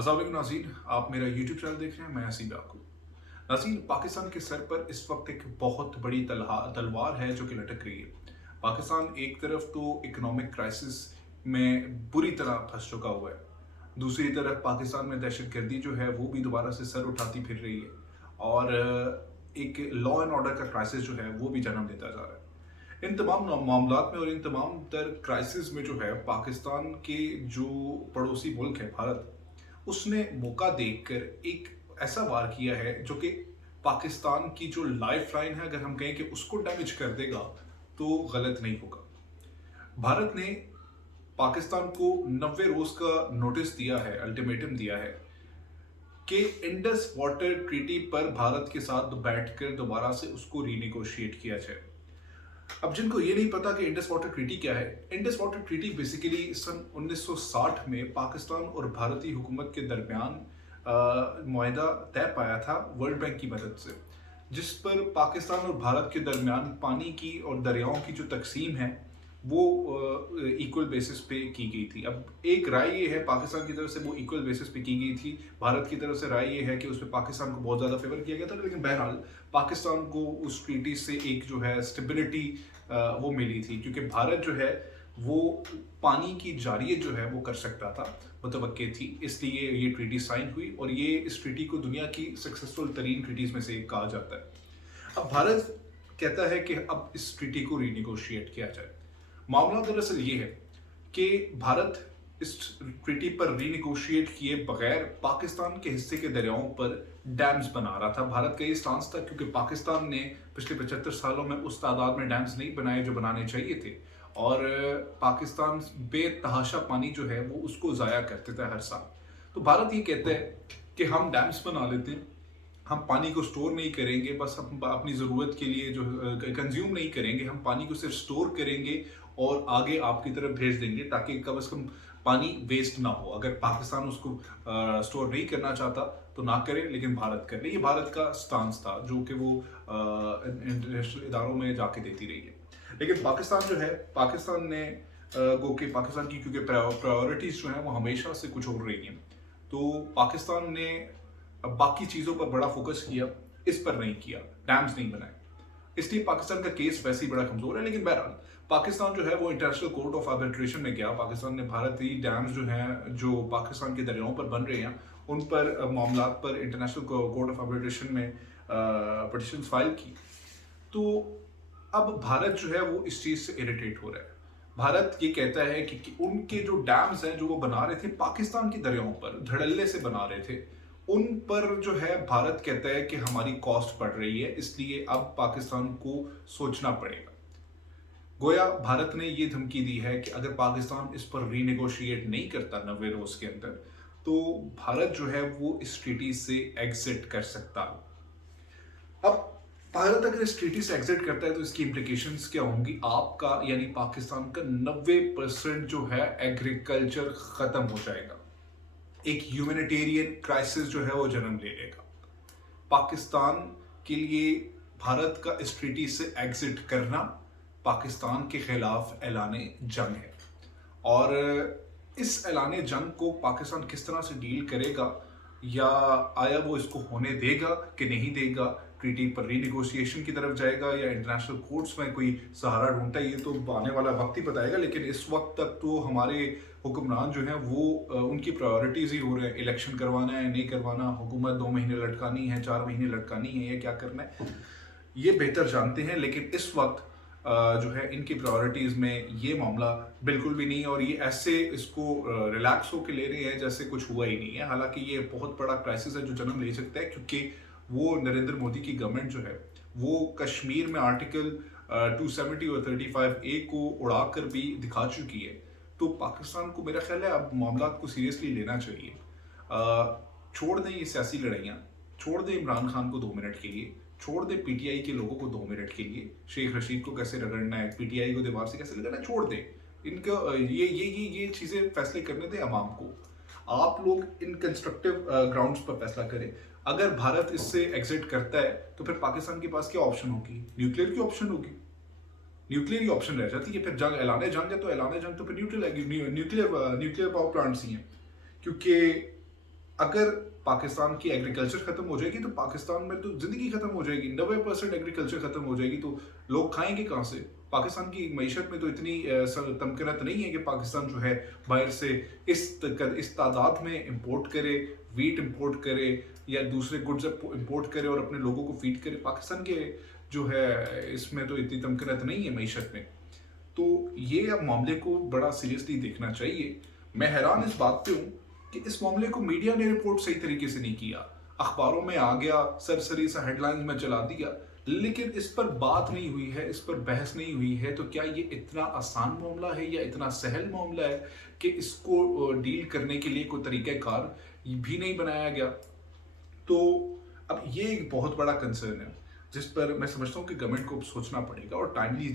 अस्सलाम वालेकुम नाज़रीन, आप मेरा यूट्यूब चैनल देख रहे हैं। मैं हसीब याकूब। नाज़रीन, पाकिस्तान के सर पर इस वक्त एक बहुत बड़ी तलवार है जो कि लटक रही है। पाकिस्तान एक तरफ तो इकोनॉमिक क्राइसिस में बुरी तरह फंस चुका हुआ है, दूसरी तरफ पाकिस्तान में दहशतगर्दी जो है वो भी दोबारा से सर उठाती फिर रही है, और एक लॉ एंड ऑर्डर का क्राइसिस जो है वो भी जन्म लेता जा रहा है। इन तमाम मामलात में और इन तमाम तर क्राइसिस में जो है पाकिस्तान के जो पड़ोसी मुल्क है भारत, उसने मौका देखकर एक ऐसा वार किया है जो कि पाकिस्तान की जो लाइफ लाइन है, अगर हम कहें कि उसको डैमेज कर देगा तो गलत नहीं होगा। भारत ने पाकिस्तान को 90 रोज का नोटिस दिया है, अल्टीमेटम दिया है कि इंडस वाटर ट्रीटी पर भारत के साथ बैठकर दोबारा से उसको रीनेगोशिएट किया जाए। अब जिनको ये नहीं पता कि इंडस वाटर ट्रीटी क्या है, इंडस वाटर ट्रीटी बेसिकली सन 1960 में पाकिस्तान और भारतीय हुकूमत के दरमियान मुआहदा तय पाया था वर्ल्ड बैंक की मदद से, जिस पर पाकिस्तान और भारत के दरमियान पानी की और दरियाओं की जो तकसीम है वो इक्वल बेसिस पे की गई थी। अब एक राय ये है पाकिस्तान की तरफ से वो इक्वल बेसिस पे की गई थी, भारत की तरफ से राय ये है कि उसमें पाकिस्तान को बहुत ज़्यादा फेवर किया गया था, लेकिन बहरहाल पाकिस्तान को उस ट्रीटी से एक जो है स्टेबिलिटी वो मिली थी, क्योंकि भारत जो है वो पानी की जारियत जो है वो कर सकता था, मुतवक्के थी, इसलिए ये ट्रीटी साइन हुई और ये इस ट्रीटी को दुनिया की सक्सेसफुल तरीन ट्रीटीज़ में से एक कहा जाता है। अब भारत कहता है कि अब इस ट्रीटी को रीनिगोशिएट किया जाए। मामला दरअसल ये है कि भारत इस ट्रीटी पर रीनिगोशिएट किए बगैर पाकिस्तान के हिस्से के दरियाओं पर डैम्स बना रहा था। भारत का ये स्टांस था क्योंकि पाकिस्तान ने पिछले 75 सालों में उस तादाद में डैम्स नहीं बनाए जो बनाने चाहिए थे, और पाकिस्तान बेतहाशा पानी जो है वो उसको ज़ाया करते थे हर साल। तो भारत ये कहता है कि हम डैम्स बना लेते हैं, हम पानी को स्टोर नहीं करेंगे, बस हम अपनी ज़रूरत के लिए जो कंज्यूम नहीं करेंगे, हम पानी को सिर्फ स्टोर करेंगे और आगे आपकी तरफ भेज देंगे ताकि कम से कम पानी वेस्ट ना हो। अगर पाकिस्तान उसको स्टोर नहीं करना चाहता तो ना करे, लेकिन भारत कर ले। ये भारत का स्टांस था जो कि वो इंटरनेशनल इदारों में जाके देती रही है। लेकिन पाकिस्तान जो है, पाकिस्तान ने गो कि पाकिस्तान की क्योंकि प्रायोरिटीज़ जो हैं वो हमेशा से कुछ और रही हैं, तो पाकिस्तान ने बाकी चीज़ों पर बड़ा फोकस किया, इस पर नहीं किया, डैम्स नहीं बनाए, इसलिए पाकिस्तान का केस वैसे ही बड़ा कमजोर है। लेकिन बहरहाल पाकिस्तान जो है वो इंटरनेशनल कोर्ट ऑफ आर्बिट्रेशन में गया। पाकिस्तान ने भारतीय डैम्स जो हैं जो पाकिस्तान के दरियाओं पर बन रहे हैं उन पर मामलात पर इंटरनेशनल कोर्ट ऑफ आर्बिट्रेशन में पिटिशन फाइल की। तो अब भारत जो है वो इस चीज़ से इरिटेट हो रहा है। भारत ये कहता है कि उनके जो डैम्स हैं जो वो बना रहे थे पाकिस्तान की दरियाओं पर, धड़ल्ले से बना रहे थे, उन पर जो है भारत कहता है कि हमारी कॉस्ट बढ़ रही है, इसलिए अब पाकिस्तान को सोचना पड़ेगा। गोया भारत ने ये धमकी दी है कि अगर पाकिस्तान इस पर रीनेगोशिएट नहीं करता 90 रोज के अंदर, तो भारत जो है वो इस ट्रीटी से एग्जिट कर सकता। अब भारत अगर इस ट्रीटी से एग्जिट करता है तो इसकी इम्प्लीकेशंस क्या होंगी? आपका यानी पाकिस्तान का 90% जो है एग्रीकल्चर खत्म हो जाएगा, एक ह्यूमैनिटेरियन क्राइसिस जो है वो जन्म ले लेगा। पाकिस्तान के लिए भारत का इस ट्रीटी से एग्जिट करना पाकिस्तान के खिलाफ ऐलान जंग है, और इस ऐलान जंग को पाकिस्तान किस तरह से डील करेगा, या आया वो इसको होने देगा कि नहीं देगा, ट्रीटी पर रीनेगोशिएशन की तरफ जाएगा या इंटरनेशनल कोर्ट्स में कोई सहारा ढूंढता है, ये तो आने वाला वक्त ही बताएगा। लेकिन इस वक्त तक तो हमारे हुक्मरान जो हैं वो उनकी प्रायोरिटीज़ ही हो रहे हैं, इलेक्शन करवाना है नहीं करवाना, हुकूमत 2 महीने लटकानी है, 4 महीने लटकानी है, या क्या करना है, ये बेहतर जानते हैं। लेकिन इस वक्त जो है इनकी प्रायोरिटीज़ में ये मामला बिल्कुल भी नहीं है, और ये ऐसे इसको रिलैक्स होकर ले रहे हैं जैसे कुछ हुआ ही नहीं है। हालांकि ये बहुत बड़ा क्राइसिस है जो जन्म ले सकता है, क्योंकि वो नरेंद्र मोदी की गवर्नमेंट जो है वो कश्मीर में आर्टिकल 270 और 35A को उड़ाकर भी दिखा चुकी है। तो पाकिस्तान को मेरा ख्याल है अब मामलात को सीरियसली लेना चाहिए। छोड़ दें ये सियासी लड़ाइयाँ, छोड़ दें इमरान खान को 2 मिनट के लिए, छोड़ दें पीटीआई के लोगों को 2 मिनट के लिए, शेख रशीद को कैसे रगड़ना है, पीटीआई को दीवार से कैसे लगाना है, छोड़ दें इनको। ये चीज़ें फैसले करने दें अवाम को। आप लोग इन कंस्ट्रक्टिव ग्राउंड्स पर फैसला करें। अगर भारत इससे एग्जिट करता है तो फिर पाकिस्तान के पास क्या ऑप्शन होगी? न्यूक्लियर की ऑप्शन होगी, न्यूक्लियर ही ऑप्शन रह जाती है। फिर जंग ऐलान जंग है तो ऐलान जंग तो फिर न्यूक्लियर पावर प्लांट्स ही हैं, क्योंकि اگر پاکستان کی ایگریکلچر ختم ہو جائے گی تو پاکستان میں تو زندگی ختم ہو جائے گی. 90% ایگریکلچر ختم ہو جائے گی تو لوگ کھائیں گے کہاں سے؟ پاکستان کی معیشت میں تو اتنی تمکنت نہیں ہے کہ پاکستان جو ہے باہر سے اس تعداد میں امپورٹ کرے, ویٹ امپورٹ کرے یا دوسرے گڈز امپورٹ کرے اور اپنے لوگوں کو فیڈ کرے. پاکستان کے جو ہے اس میں تو اتنی تمکنت نہیں ہے معیشت میں. تو یہ اب معاملے کو بڑا سیریسلی دیکھنا چاہیے. میں حیران اس بات پہ ہوں کہ اس معاملے کو میڈیا نے رپورٹ صحیح طریقے سے نہیں کیا. اخباروں میں آ گیا, سرسری سا ہیڈ لائنز میں چلا دیا, لیکن اس پر بات نہیں ہوئی ہے, اس پر بحث نہیں ہوئی ہے. تو کیا یہ اتنا آسان معاملہ ہے یا اتنا سہل معاملہ ہے کہ اس کو ڈیل کرنے کے لیے کوئی طریقہ کار بھی نہیں بنایا گیا؟ تو اب یہ ایک بہت بڑا کنسرن ہے جس پر میں سمجھتا ہوں کہ گورنمنٹ کو سوچنا پڑے گا اور ٹائملی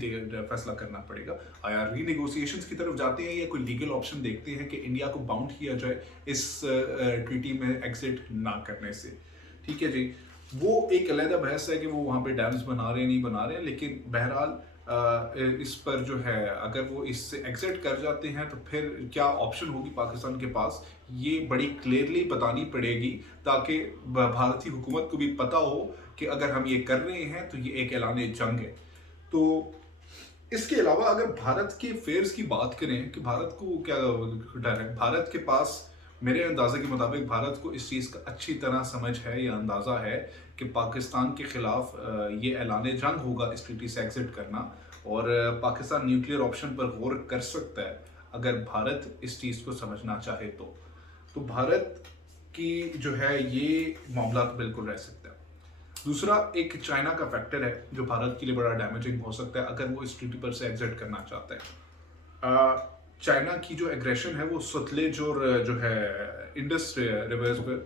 فیصلہ کرنا پڑے گا. آیا ری نیگوسیشنز کی طرف جاتے ہیں یا کوئی لیگل آپشن دیکھتے ہیں کہ انڈیا کو باؤنڈ کیا جائے اس ٹریٹی میں ایگزٹ نہ کرنے سے؟ ٹھیک ہے جی, وہ ایک علیحدہ بحث ہے کہ وہ وہاں پہ ڈیمز بنا رہے ہیں نہیں بنا رہے ہیں, لیکن بہرحال اس پر جو ہے اگر وہ اس سے ایگزٹ کر جاتے ہیں تو پھر کیا آپشن ہوگی پاکستان کے پاس, یہ بڑی کلیئرلی بتانی پڑے گی تاکہ بھارتی حکومت کو بھی پتہ ہو کہ اگر ہم یہ کر رہے ہیں تو یہ ایک اعلان جنگ ہے. تو اس کے علاوہ اگر بھارت کے فیئرز کی بات کریں کہ بھارت کو کیا ڈر ہے, بھارت کے پاس میرے اندازے کے مطابق بھارت کو اس چیز کا اچھی طرح سمجھ ہے یا اندازہ ہے کہ پاکستان کے خلاف یہ اعلان جنگ ہوگا اس ٹریٹی سے ایگزٹ کرنا, اور پاکستان نیوکلیئر آپشن پر غور کر سکتا ہے اگر بھارت اس چیز کو سمجھنا چاہے تو بھارت کی جو ہے یہ معاملات بالکل رہ سکتا ہے. دوسرا ایک چائنا کا فیکٹر ہے جو بھارت کے لیے بڑا ڈیمیجنگ ہو سکتا ہے اگر وہ اس ٹریٹی پر سے ایگزٹ کرنا چاہتا ہے. چائنا کی جو ایگریشن ہے وہ ستلج اور جو ہے انڈس ریورز پر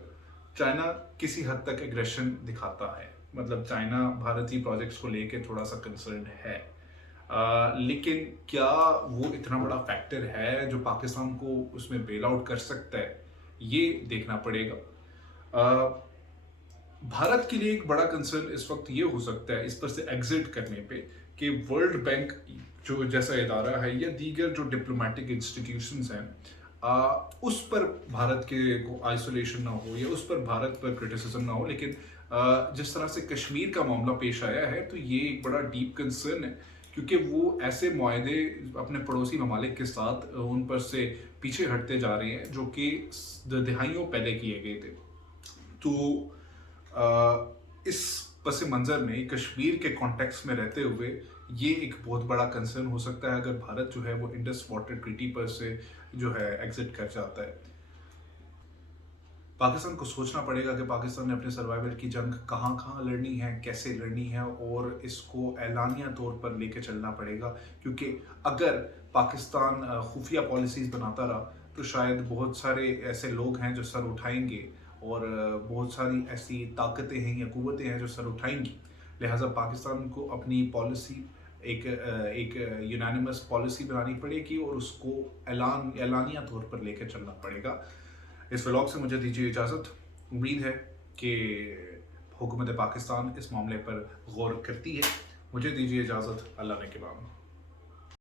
چائنا کسی حد تک ایگریشن دکھاتا ہے. مطلب چائنا بھارتی پروجیکٹس کو لے کے تھوڑا سا کنسرن ہے, لیکن کیا وہ اتنا بڑا فیکٹر ہے جو پاکستان کو اس میں بیل آؤٹ کر سکتا ہے, یہ دیکھنا پڑے گا. بھارت کے لیے ایک بڑا کنسرن اس وقت یہ ہو سکتا ہے اس پر سے ایگزٹ کرنے پہ کہ ورلڈ بینک جو جیسا ادارہ ہے یا دیگر جو ڈپلومیٹک انسٹیٹیوشنز ہیں اس پر بھارت کے کو آئسولیشن نہ ہو یا اس پر بھارت پر کرٹیسزم نہ ہو. لیکن جس طرح سے کشمیر کا معاملہ پیش آیا ہے تو یہ ایک بڑا ڈیپ کنسرن ہے, کیونکہ وہ ایسے معاہدے اپنے پڑوسی ممالک کے ساتھ ان پر سے پیچھے ہٹتے جا رہے ہیں جو کہ دہائیوں پہلے کیے گئے تھے. تو اس پس منظر میں کشمیر کے کانٹیکس میں رہتے ہوئے یہ ایک بہت بڑا کنسرن ہو سکتا ہے اگر بھارت جو ہے وہ انڈس واٹر ٹریٹی پر سے جو ہے ایگزٹ کر جاتا ہے. پاکستان کو سوچنا پڑے گا کہ پاکستان نے اپنے سروائیول کی جنگ کہاں کہاں لڑنی ہے, کیسے لڑنی ہے, اور اس کو اعلانیہ طور پر لے کے چلنا پڑے گا. کیونکہ اگر پاکستان خفیہ پالیسیز بناتا رہا تو شاید بہت سارے ایسے لوگ ہیں جو سر اٹھائیں گے اور بہت ساری ایسی طاقتیں ہیں یا قوتیں ہیں جو سر اٹھائیں گی. لہٰذا پاکستان کو اپنی پالیسی ایک یونانیمس پالیسی بنانی پڑے گی اور اس کو اعلانیہ طور پر لے کے چلنا پڑے گا. اس ولاگ سے مجھے دیجیے اجازت. امید ہے کہ حکومت پاکستان اس معاملے پر غور کرتی ہے. مجھے دیجیے اجازت. اللہ نے کے بعد.